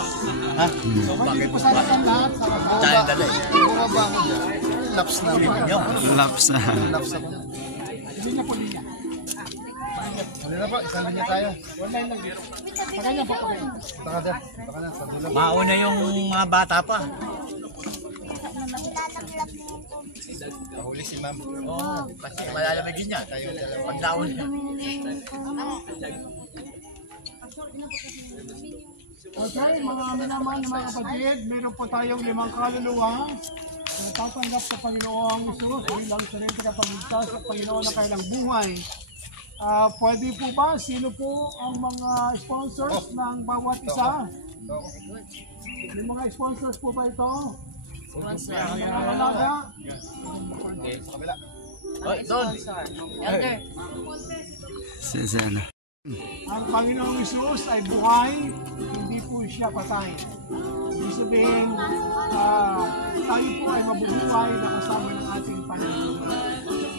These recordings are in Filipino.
Ha? So, bakit po sana ang lahat sa kasama? Tayo dalay. Bumaba mo dyan. Laps na. Laps na. Laps ako. Hindi niya po niya. Ano na po? Isang linya tayo. Online lang dito. Baka niya po po. Baka dyan. Baka na. Sa dulang. Mauna yung mga bata pa. Kahuli si ma'am. Oo, kasi malalamigin niya. Pagdaon niya. Okay, mga naman mga kapatid, meron po tayong 5 kaluluwa na natatanggap sa Panginoong Isus bilang sarili kapagligtas sa Panginoon na kailang buhay. Pwede po ba? Sino po ang mga sponsors ng bawat isa? May mga sponsors po ba ito? Mga Oy, doon. Sezana. ang Panginoong Isus ay buhay, hindi po siya patay. Ibig sabihin, tayo po ay mabubuhay na kasama ng ating Panginoon.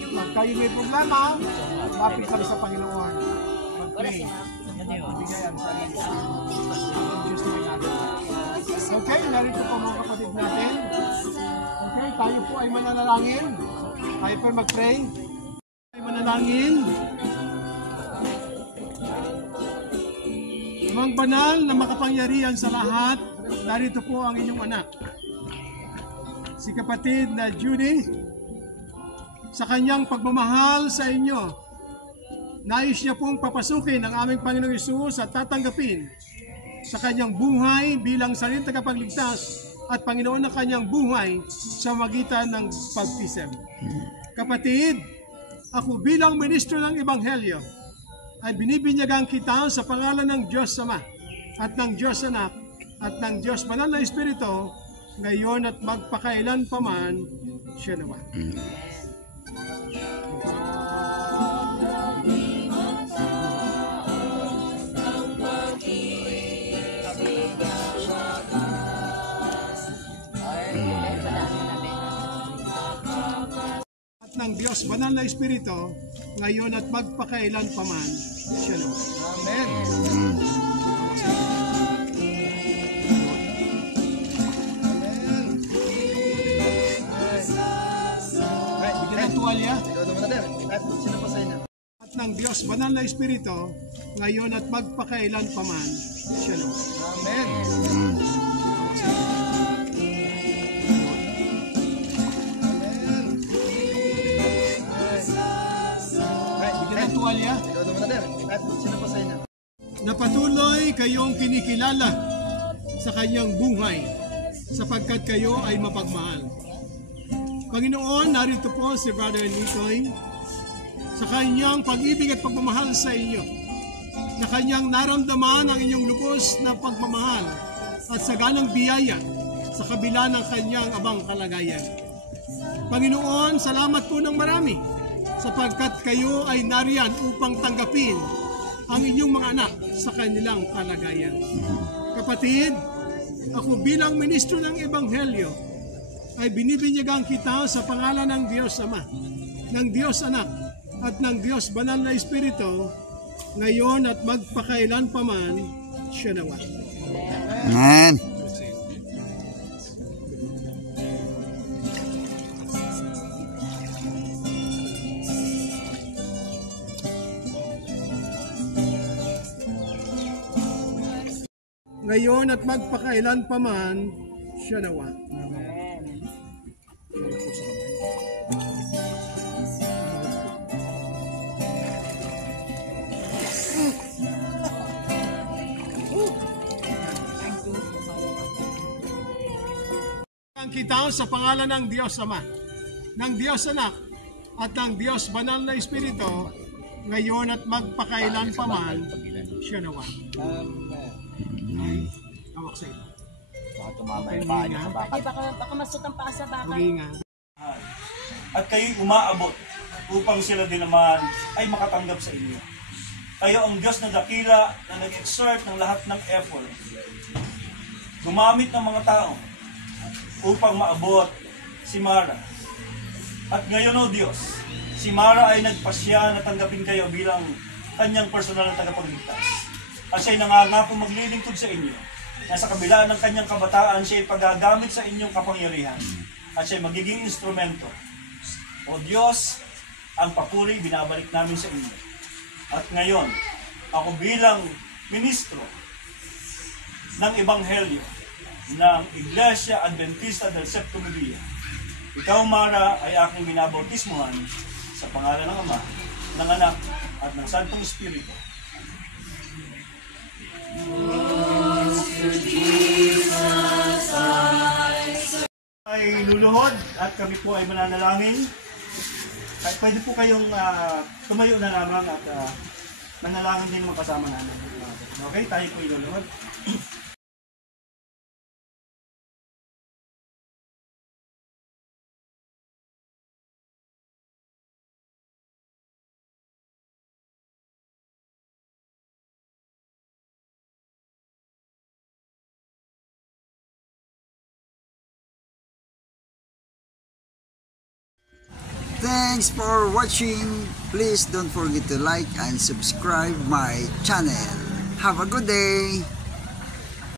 Pag kayo may problema, lapit kami sa Panginoon. Mag-pray. Magbigay ang sarili. Diyos na natin. Okay, narito po mga kapatid natin. Okay, tayo po ay mananalangin. Tayo po mag-pray. Tayo mananalangin. Amang banal na makapangyarihan sa lahat, narito po ang inyong anak. Si kapatid na Judy, sa kanyang pagmamahal sa inyo, nais niya pong papasukin ang aming Panginoong Hesus at tatanggapin sa kanyang buhay bilang sariling tagapagligtas at Panginoon ng kanyang buhay sa magitan ng baptism. Kapatid, ako bilang ministro ng Ebanghelyo, ay binibinyagan kita sa pangalan ng Diyos Ama at ng Diyos Anak at ng Diyos Banal na Espiritu ngayon at magpakailan pa man siya naman. At ng Diyos Banal na Espiritu ngayon at magpakailan pa man siya naman. Amen. Bigyan ng tuwalya. At ng Diyos Banal na Espiritu ngayon at magpakailan pa man siya naman. Amen. Tuwalya. Na patuloy kayong kinikilala sa kanyang buhay sapagkat kayo ay mapagmahal. Panginoon, narito po si Brother Nicoy sa kanyang pag-ibig at pagmamahal sa inyo, na kanyang naramdaman ang inyong lubos na pagmamahal at saganang biyaya sa kabila ng kanyang abang kalagayan. Panginoon, salamat po ng marami sapagkat kayo ay nariyan upang tanggapin ang inyong mga anak sa kanilang kalagayan. Kapatid, ako bilang ministro ng Ebanghelyo ay binibinyagan kita sa pangalan ng Diyos Ama, ng Diyos Anak at ng Diyos Banal na Espiritu ngayon at magpakailan pa man siya nawa. Amen. Ngayon at magpakailan pa man siya nawa. Ang kita sa pangalan ng Diyos Ama, ng Diyos Anak at ng Diyos Banal na Espiritu ngayon at magpakailan pa man siya nawa. Tawag sa ito. Baka tumama yung paa niya sa bakal. Baka masut ang paa sa bakal. At kayo'y umaabot upang sila din naman ay makatanggap sa inyo. Kayo ang Diyos na dakila na nag-exert ng lahat ng effort. Gumamit ng mga tao upang maabot si Mara. At ngayon o Diyos, si Mara ay nagpasya na tanggapin kayo bilang kanyang personal na tagapagligtas. At siya'y nangangako maglilingkod sa inyo na sa kabila ng kanyang kabataan, siya ay pagagamit sa inyong kapangyarihan at siya ay magiging instrumento. O Diyos, ang papuri binabalik namin sa inyo. At ngayon, ako bilang ministro ng Ebanghelyo ng Iglesia Adventista del Séptimo Día, ikaw, Mara, ay aking binabautismuhan sa pangalan ng Ama, ng Anak, at ng Santong Espiritu. Ay luluhod at kami po ay mananalangin. At pwede po kayong tumayo na lamang at manalangin din mga kasama namin. Okay, tayo po iluluhod. Thanks for watching. Please don't forget to like and subscribe my channel. Have a good day.